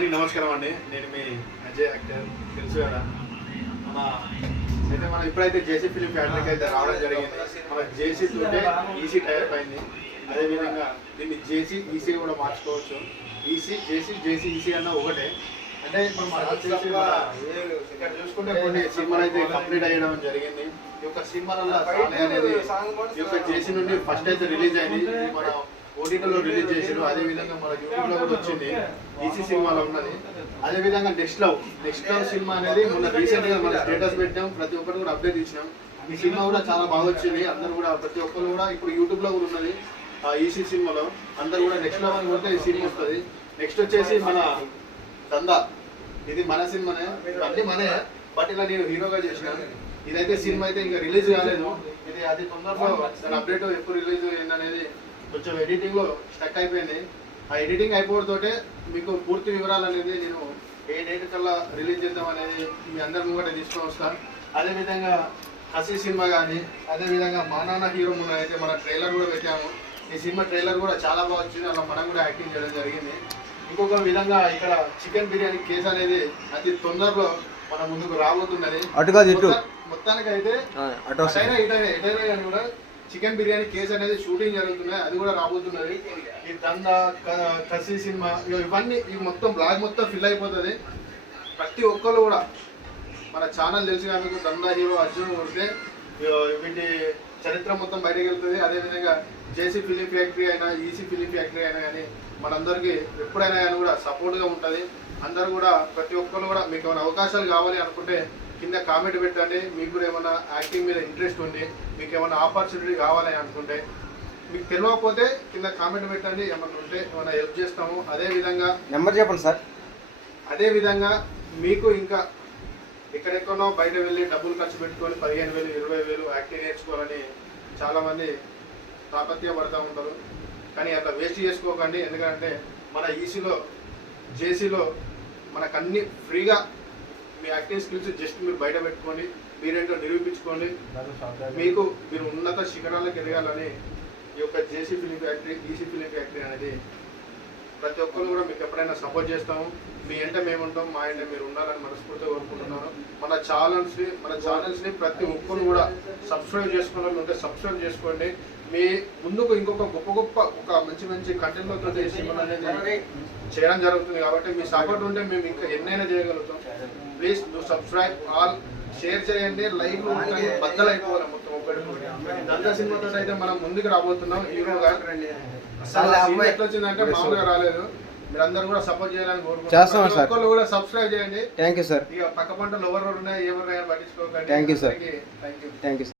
అందరికీ నమస్కారం అండి. నేను మీ అజయ్ యాక్టర్, తెలుసు కదా. మనం ఇప్పుడైతే జేసీ ఫిలిం ఫ్యాక్టరీకి అయితే రావడం జరిగింది. మన జేసీ తోటే ఈసీ టైప్ అయింది. అదేవిధంగా దీన్ని జేసీ ఈసీ కూడా మార్చుకోవచ్చు. ఈసీ జేసీ జేసీ ఈసీ అన్న ఒకటే. అంటే ఇప్పుడు మనం వచ్చేసి ఇక్కడ చూసుకుంటే కొన్ని సినిమాలు అయితే కంప్లీట్ అయ్యడం జరిగింది. ఈ యొక్క సినిమాలలో అనేది ఈ యొక్క జేసీ నుండి ఫస్ట్ అయితే రిలీజ్ అయింది. మన ఓటీటీలో రిలీజ్ చేసారు. అదే విధంగా మన యూట్యూబ్ లో కూడా వచ్చింది. ఈసీ సినిమాలో ఉన్నది. అదే విధంగా నెక్స్ట్ లవ్ సినిమా అనేది మొన్న రీసెంట్ గా మన స్టేటస్ పెట్టాం. ప్రతి ఒక్కరు కూడా అప్డేట్ ఇచ్చినాం. ఈ సినిమా కూడా చాలా బాగా వచ్చింది. అందరూ కూడా ప్రతి ఒక్కరు కూడా ఇప్పుడు యూట్యూబ్ లో కూడా ఉన్నది. ఈసీ సినిమాలో అందరూ కూడా నెక్స్ట్ లవ్ అని కొడితే ఈ సినిమా వస్తుంది. నెక్స్ట్ వచ్చేసి మన దందా. ఇది మన సినిమానే, అన్ని మనే, బట్ ఇలా నేను హీరోగా చేసినాను. ఇదైతే సినిమా అయితే ఇంకా రిలీజ్ కాలేదు. ఇది అది తొందరలో దాని అప్డేట్ ఎప్పుడు రిలీజ్ అయింది అనేది కొంచెం ఎడిటింగ్ లో స్టక్ అయిపోయింది. ఆ ఎడిటింగ్ అయిపోవడంతోటే మీకు పూర్తి వివరాలు అనేది నేను ఏ డేట్ కల్లా రిలీజ్ చేద్దాం అనేది మీ అందరిని కూడా తీసుకొని వస్తాను. అదేవిధంగా హసీ సినిమా కానీ, అదేవిధంగా మా నాన్న హీరో ముందు అయితే మన ట్రైలర్ కూడా పెట్టాము. ఈ సినిమా ట్రైలర్ కూడా చాలా బాగా వచ్చింది. అలా మనం కూడా యాక్టింగ్ చేయడం జరిగింది. ఇంకొక విధంగా ఇక్కడ చికెన్ బిర్యానీ కేసు అనేది అతి తొందరలో మన ముందుకు రాబోతున్నది. మొత్తానికి అయితే ఎటైనా కానీ కూడా చికెన్ బిర్యానీ కేసు అనేది షూటింగ్ జరుగుతున్నాయి. అది కూడా రాబోతున్నది. ఈ దందా కసి సినిమా ఇవన్నీ మొత్తం బ్లాగ్ మొత్తం ఫిల్ అయిపోతుంది. ప్రతి ఒక్కరు కూడా మన ఛానల్ తెలిసి మీకు దందా హీరో అర్జున్ కొడితే వీటి చరిత్ర మొత్తం బయటకు వెళ్తుంది. అదేవిధంగా జేసీ ఫిలిం ఫ్యాక్టరీ అయినా, ఈసీ ఫిలిం ఫ్యాక్టరీ అయినా కానీ మనందరికీ ఎప్పుడైనా కానీ కూడా సపోర్ట్గా ఉంటుంది. అందరూ కూడా ప్రతి ఒక్కరు కూడా మీకు ఏమైనా అవకాశాలు కావాలి అనుకుంటే కింద కామెంట్ పెట్టండి. మీకు కూడా ఏమైనా యాక్టింగ్ మీద ఇంట్రెస్ట్ ఉంది, మీకు ఏమైనా ఆపర్చునిటీ కావాలని అనుకుంటే, మీకు తెలియకపోతే కింద కామెంట్ పెట్టండి. ఏమైనా ఉంటే ఏమైనా హెల్ప్ చేస్తాము. అదేవిధంగా నెంబర్ చెప్పండి సార్. అదేవిధంగా మీకు ఇంకా ఎక్కడెక్కడో బయట వెళ్ళి డబ్బులు ఖర్చు పెట్టుకొని 15,000 20,000 యాక్టింగ్ నేర్చుకోవాలని చాలామంది తాపత్రయపడుతూ ఉంటారు. కానీ అట్లా వేస్ట్ చేసుకోకండి. ఎందుకంటే మన ఈసీలో జేసీలో మనకు అన్ని ఫ్రీగా మీ యాక్టింగ్ స్కిల్స్ జస్ట్ మీరు బయట పెట్టుకోండి, మీరేంటో నిరూపించుకోండి. మీరు ఉన్నత శిఖరాలకు ఎదగాలని ఈ యొక్క JC film factory, EC film factory అనేది ప్రతి ఒక్కరు కూడా మీకు ఎప్పుడైనా సపోర్ట్ చేస్తాము. మీ ఎంట మేము ఉంటాం, మా ఎంట మీరు ఉండాలని మనస్ఫూర్తిగా కోరుకుంటున్నాను. మన ఛానల్స్ని ప్రతి ఒక్కరు కూడా సబ్స్క్రైబ్ చేసుకున్న ఉంటే సబ్స్క్రైబ్ చేసుకోండి. మీ ముందుకు ఇంకొక గొప్ప ఒక మంచి కంటెంట్తో అనేది చేయడం జరుగుతుంది. కాబట్టి మీ సపోర్ట్ ఉంటే మేము ఇంకా ఎన్నైనా చేయగలుగుతాం. Please do subscribe all, share చేయండి, లైక్ బద్దలు అయిపోవాలి మొత్తం. ఒకటి దందా సినిమాతో అయితే మనం ముందుకు రాబోతున్నాం. హీరోగా ఎట్లా వచ్చిందంటే మామూలుగా రాలేదు. మీరందరూ కూడా సపోర్ట్ చేయాలని కోరుకుంటున్నాం. కూడా సబ్స్క్రైబ్ చేయండి. Thank you sir. ఇక పక్క పంటలు ఎవరు ఉన్నాయి, ఎవరు పట్టించుకోకండి. Thank you sir.